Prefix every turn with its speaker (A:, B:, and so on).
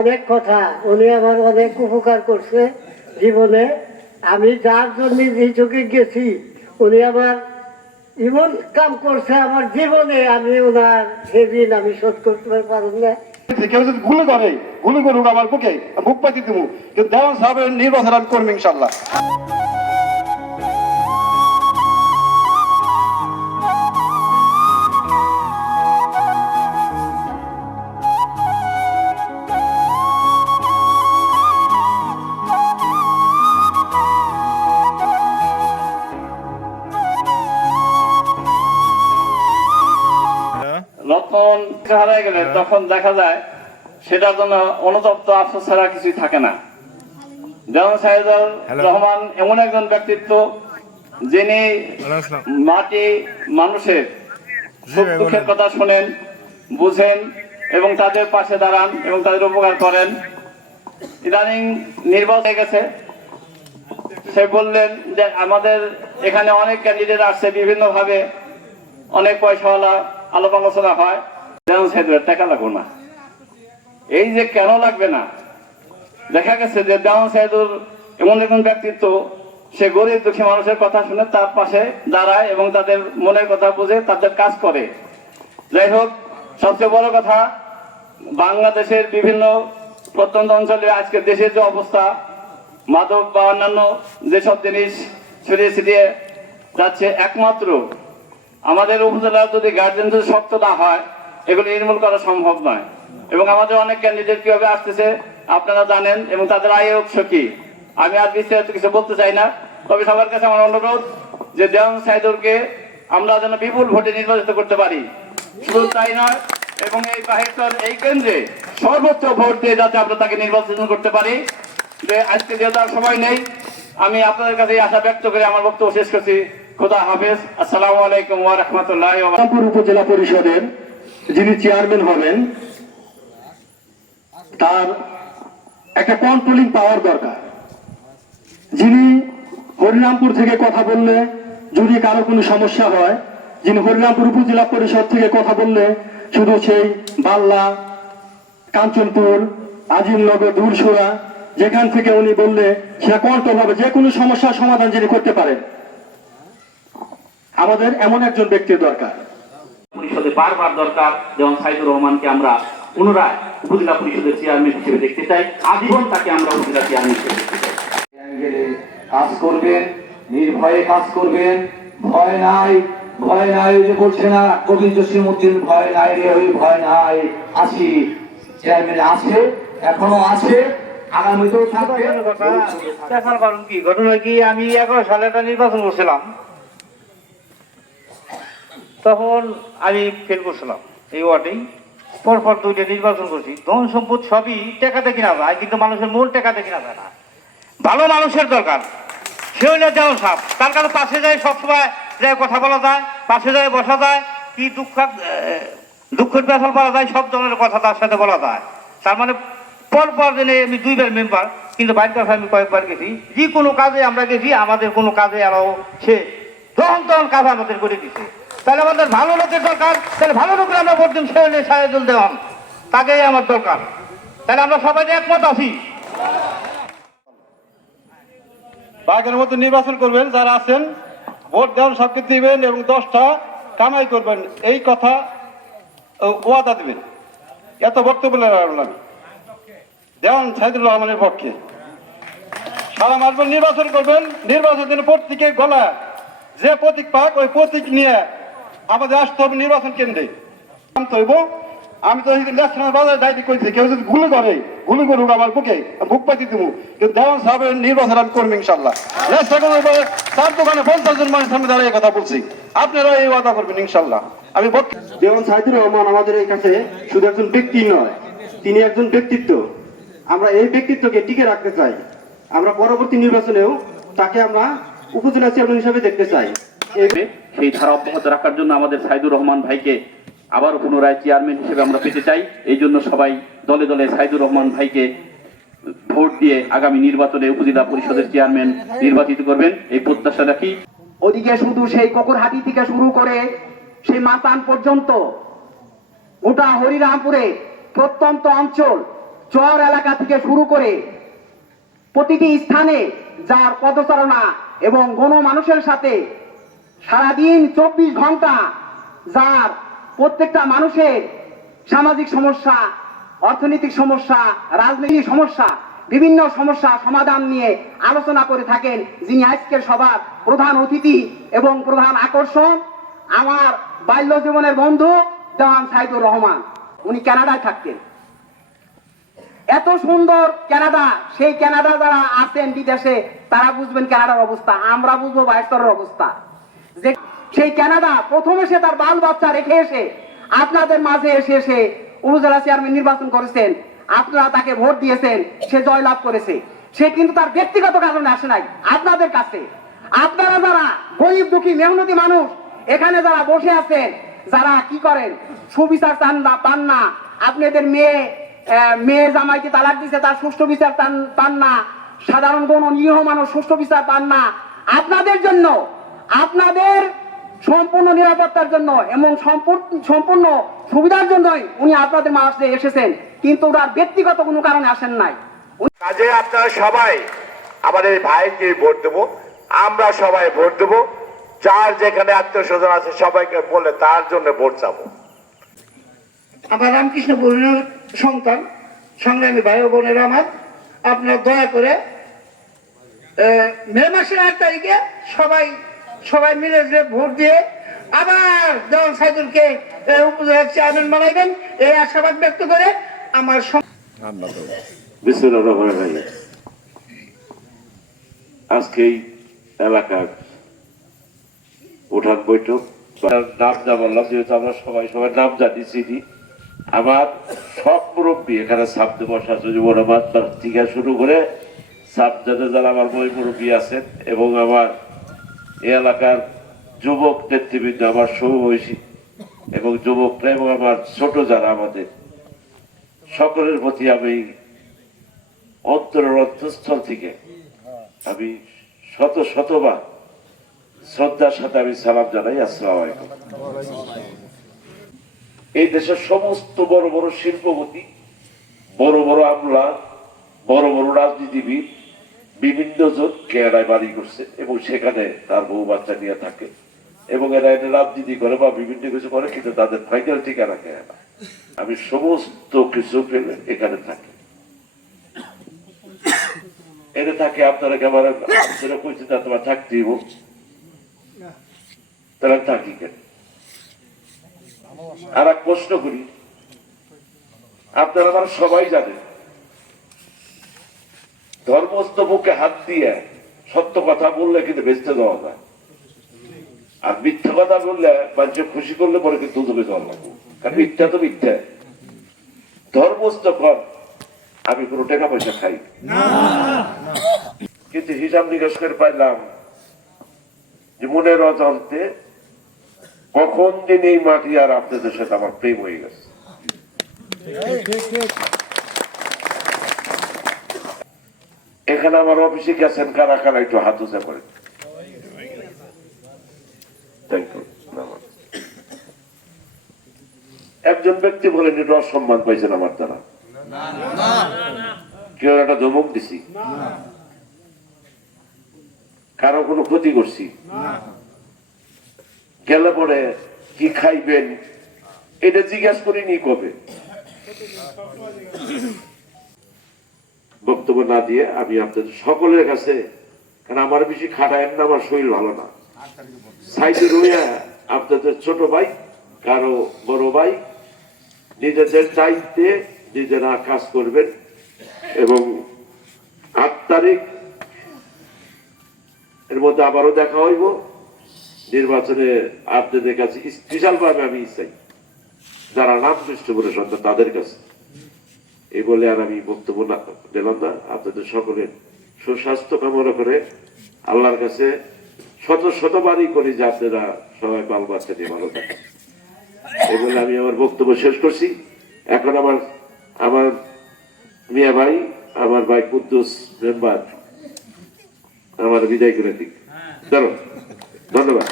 A: অনেক কথা। উনি আমার অনেক উপকার করছে জীবনে। আমি যার জন্য এই চোখে গেছি, উনি আমার এমন কাম করছে আমার জীবনে, আমি ওনার সেদিন আমি শোধ করতে পারব না।
B: গুলি করে গুলি করুক আমার বুকে বুক পাতি দিব। কিন্তু দেওয়ান সাহেবের নির্বাচন আমি করব ইনশাল্লাহ।
C: রতন হারায় গেলে তখন দেখা যায় সেটার জন্য অনুতপ্ত আফসোস ছাড়া কিছুই থাকে না। যেমন সাইদুল রহমান এমন একজন ব্যক্তিত্ব যিনি মাটি মানুষের সুখ দুঃখের কথা শোনেন বুঝেন এবং তাদের পাশে দাঁড়ান এবং তাদের উপকার করেন। ইদানিং নির্বাচন হয়ে গেছে। সে বললেন যে আমাদের এখানে অনেক ক্যান্ডিডেট আসছে বিভিন্ন ভাবে অনেক পয়সাওয়ালা আলাপ আলোচনা হয় টাকা লাগবে না। এই যে কেন লাগবে না? দেখা গেছে যে দেওয়ান সাইদুর এমন একজন ব্যক্তিত্ব, সে গরিব দুঃখী মানুষের কথা শুনে তার পাশে দাঁড়ায় এবং তাদের মনের কথা বুঝে তাদের কাজ করে। যাই হোক, সবচেয়ে বড় কথা, বাংলাদেশের বিভিন্ন প্রত্যন্ত অঞ্চলে আজকে দেশের যে অবস্থা, মাদক বা অন্যান্য যেসব জিনিস ছড়িয়ে ছিটিয়ে যাচ্ছে, একমাত্র আমাদের উপজেলা যদি গার্জেন যদি শক্ত না হয়, এগুলো নির্মূল করা সম্ভব নয়। এবং আমাদের অনেক ক্যান্ডিডেট কীভাবে আসতেছে, আপনারা জানেন, এবং তাদের আয়ের উৎস কি? আমি আর বিস্তারিত কিছু বলতে চাই না। তবে সবার কাছে আমার অনুরোধ যে দেওয়ান সাইদুরকে আমরা যেন বিপুল ভোটে নির্বাচিত করতে পারি। শুধু তাই নয়, এবং এই বাহিরতর এই কেন্দ্রে সর্বোচ্চ ভোট দিয়ে যাতে আমরা তাকে নির্বাচন করতে পারি, যে আজকে যেহেতু সময় নেই, আমি আপনাদের কাছে আশা ব্যক্ত করে আমার বক্তব্য শেষ করছি। খোদা হাফেজ। আসসালামু আলাইকুম ওয়া রাহমাতুল্লাহি ওয়া বারাকাতুহু।
B: উপজেলা পরিষদের যিনি চেয়ারম্যান হবেন, তার একটা কন্ট্রোলিং পাওয়ার দরকার। যিনি হরিরামপুর থেকে কথা বললে যদি কারও কোনো সমস্যা হয়, যিনি হরিরামপুর উপজেলা পরিষদ থেকে কথা বললে শুধু সেই বাল্লা, কাঞ্চনপুর, আজিমনগর দূরসোয়া যেখান থেকে উনি বললে সেটা কন্ট্রোল হবে, যে কোনো সমস্যার সমাধান যিনি করতে পারেন। আমাদের এমন একজন ব্যক্তির দরকার।
D: পরিষদে বারবার দরকার যেমন সাইদুর রহমানকে আমরা পুনরায় উপজেলা পরিষদের চেয়ারম্যান হিসেবে দেখতে চাই। আজীবন তাকে আমরা উপজেলা চেয়ারম্যান হিসেবে দেখতে চাই।
E: কাজ করবেন নির্ভয়ে কাজ করবেন। ভয় নাই ভয় নাই যে বলছে না কবি জসিমুদ্দিন ভয় নাই রে ওই ভয় নাই। আসি। চেয়ারম্যান আছে এখনও আছে আগামীতেও থাকবে।
F: দেখার কারণ কি? ঘটনা কি? আমি এগারো সালে একটা নির্বাচন করছিলাম। তখন আমি ফেল করছিলাম এই ওয়ার্ডেই। পরপর দুইটা নির্বাচন করছি। ধন সম্পদ সবই টেকাতে কিনা যায়, কিন্তু মানুষের মন টেকাতে কিনা যায় না। ভালো মানুষের দরকার। সে হইলে যেমন সাপ। তার কাছে পাশে যায় সবসময় যায় কথা বলা যায়, পাশে যায় বসা যায়। কি দুঃখ দুঃখের ব্যাপার বলা যায়, সব ধরনের কথা তার সাথে বলা যায়। তার মানে পর পর দিনে আমি দুইবার মেম্বার কিন্তু বাড়ির কাছে আমি কয়েকবার গেছি। যে কোনো কাজে আমরা গেছি, আমাদের কোনো কাজে আরও সে তখন তখন কাজ আমাদের করে দিছে। তাহলে আমাদের ভালো লোকের দরকার, তাহলে ভালো লোকের আমরা ভোট দিন, সে হলে সাহেদুল দেওয়ান। তাকেই আমার দরকার। তাহলে আমরা সবাই একমত আছি।
B: বাঘের মতো নির্বাচন করবেন, যারা আছেন, ভোট দেওয়ার সবকে দিবেন এবং দশটা কামাই করবেন, এই কথা ওয়াদা দিবেন। এত বক্তব্য রাখলাম দেওয়ান সাইদুর রহমানের পক্ষে। সারা মাসবেন নির্বাচন করবেন নির্বাচন দিন প্রতীকে গলা যে প্রতীক পাক, ওই প্রতীক নিয়ে আমাদের আসতে হবে নির্বাচন কেন্দ্রে। আমি তো ন্যাশনাল বাজারে ডাইরেক্ট করেছি কেউ যদি গুলি করে, গুলি করুক আমার বুকে বুক পাতি দিব কিন্তু দেওয়ান সাহেবের নির্বাচন আমি করব ইনশাল্লাহ। তার দোকানে পঞ্চাশ জন মানুষ সামনে দাঁড়িয়ে কথা বলছি। আপনারা এই ওয়াদা করবেন ইনশাল্লাহ। আমি যেমন সাইদুর রহমান আমাদের এই কাছে শুধু একজন ব্যক্তি নয়, তিনি একজন ব্যক্তিত্ব। আমরা এই ব্যক্তিত্বকে টিকে রাখতে চাই। আমরা পরবর্তী নির্বাচনেও তাকে আমরা উপজেলা চেয়ারম্যান হিসেবে দেখতে চাই।
D: হবে। সেই ধারা অব্যাহত রাখার জন্য আমাদের সাইদুর রহমান ভাইকে আবার পুনরায় চেয়ারম্যান হিসেবে আমরা পেতে চাই। এই জন্য সবাই দলে দলে সাইদুর রহমান ভাইকে ভোট দিয়ে আগামী নির্বাচনে উপজেলা পরিষদের চেয়ারম্যান নির্বাচিত করবেন। এই প্রত্যাশা রাখি।
G: ওদিকে শুধু সেই ককুরহাটি থেকে শুরু করে সেই মাতান পর্যন্ত গোটা হরিরামপুরে প্রত্যন্ত অঞ্চল, চর এলাকা থেকে শুরু করে প্রতিটি স্থানে যার পদচারণা এবং গণমানুষের সাথে সারাদিন চব্বিশ ঘণ্টা যার প্রত্যেকটা মানুষের সামাজিক সমস্যা, অর্থনৈতিক সমস্যা, রাজনৈতিক সমস্যা, বিভিন্ন সমস্যা সমাধান নিয়ে আলোচনা করে থাকেন যিনি আজকের সবার প্রধান অতিথি এবং প্রধান আকর্ষণ আমার বাল্য জীবনের বন্ধু দেওয়ান সাইদুর রহমান। উনি কানাডায় থাকতেন। এত সুন্দর কানাডা, সেই কানাডা যারা আছেন বিদেশে, তারা বুঝবেন কানাডার অবস্থা, আমরা বুঝব বাইস্তরের অবস্থা। যে সেই কানাডা প্রথম এসে তার বাল বাচ্চা রেখে এসে আপনাদের মাঝে এসে এসে উপজেলা চেয়ারম্যান নির্বাচন করেছেন। আপনারা তাকে ভোট দিয়েছেন, সে জয়লাভ করেছে। সে কিন্তু তার ব্যক্তিগত কারণে আসে নাই, আপনাদের কাছে। আপনারা যারা গরিব দুঃখী, মেহনতি মানুষ, এখানে যারা বসে আছেন, যারা কি করেন? সুবিচার চান না, পান না। আপনাদের মেয়ে মেয়ে জামাইকে তালাক দিছে, তার সুষ্ঠু বিচার পান- না। সাধারণ কোন নিরীহ মানুষ সুষ্ঠু বিচার পান না। আপনাদের জন্য আপনাদের সম্পূর্ণ নিরাপত্তার জন্য এবং সম্পূর্ণ সম্পূর্ণ সুবিধার জন্যই উনি আপনাদের মাঝে এসেছেন। কিন্তু ওনার ব্যক্তিগত কোনো কারণে আসেন নাই।
H: কাজে আপনারা সবাই আমাদের ভাইকে ভোট দেবো। আমরা সবাই ভোট দেবো। যার যেখানে আত্মীয় স্বজন আছে সবাইকে বলে তার জন্য ভোট চাবো।
A: আমার রামকৃষ্ণ পরিণের সন্তান সংগ্রামী ভাই ও বোনেরা আমার। আপনার দয়া করে আহ, মে মাসের আট তারিখে সবাই সবাই মিলে ভোট দিয়ে আবার দেওয়ান সাইদুলকে উপজেলার চেয়ারম্যান বানাইবেন, এই আশাবাদ ব্যক্ত করে আমার
I: আজকে এলাকার উঠান বৈঠক নাম যা বললাম, যেহেতু আমরা সবাই সবাই নাম জানি, চিনি, আমার সব মুরব্বী এখানে সামনে বসা আছে থেকে শুরু করে সাবজাদে যারা আমার বই মুরব্বী আছেন এবং আমার এই এলাকার যুবক নেতৃবৃন্দ, আমার সমবয়সী এবং যুবক এবং আমার ছোট যারা আমাদের, সকলের প্রতি আমি অন্তরের অন্তঃস্থল থেকে আমি শত শতবার শ্রদ্ধার সাথে আমি সালাম জানাই, আসসালাম এই দেশের সমস্ত বড় বড় শিল্পপতি, বড় বড় আমলা, বড় বড় রাজনীতিবিদ বিভিন্ন জন কেরায় বাড়ি করছে এবং সেখানে তার বউ বাচ্চা নিয়ে থাকে। এবং এরা এনে রাজনীতি করে বা বিভিন্ন কিছু করে, কিন্তু তাদের ফাইনাল ঠিকানা কেনা আমি সমস্ত কিছু এখানে থাকি। এনে থাকে আপনারা কেমন কইছে না তোমার থাকতেই তাহলে থাকি কেন? আর এক প্রশ্ন করি। আপনারা সবাই জানেন ধর্মস্থ বুকে হাত দিয়ে সত্য কথা বললে কিন্তু বেঁচতে দেওয়া যায়। আর মিথ্যা কথা বললে খুশি করলে পরে কিন্তু কারণ মিথ্যা তো মিথ্যা। ধর্মস্থ কর আমি কোনো টাকা পয়সা খাই। কিন্তু হিসাব নিকাশ করে পাইলাম যে মনের অজান্তে কখন দিন এই মাটি আর আপনাদের সাথে আমার প্রেম হয়ে গেছে। এখানে আমার অফিসে গেছেন, কারা কারা একটু হাত উঁচা করেন। একজন ব্যক্তি বলেন এটা অসম্মান পাইছেন আমার দ্বারা। কেউ একটা ধমক দিছি। কারও কোনো ক্ষতি করছি। গেলে পরে, কি খাইবেন? এটা জিজ্ঞাসা করিনি কবে। বক্তব্য না দিয়ে আমি আপনাদের সকলের কাছে, কারণ আমার বেশি খাটায়েন না, আমার শরীর ভালো না। সাইডে রইয়া আপনাদের ছোট ভাই, কারও বড় ভাই, নিজেদের দায়িত্বে নিজেরা কাজ করবেন এবং আট তারিখ এর মধ্যে আবারও দেখা হইব। নির্বাচনে আপনাদের কাছে স্পেশাল ভাবে আমি চাই। যারা নাম সৃষ্ট করে সন্তান তাদের কাছে। এই বলে আর আমি বক্তব্য না দিলাম না। আপনাদের সকলের সুস্বাস্থ্য কামনা করে আল্লাহর কাছে শত শতবারই করি যে আপনারা সবাই বাল বাচ্চা নিয়ে ভালো থাকেন। এই বলে আমি আমার বক্তব্য শেষ করছি। এখন আমার আমার মিয়া ভাই, আমার ভাই কুদ্দুস মেম্বার, আমার বিদায় করে দিক ধন্যবাদ।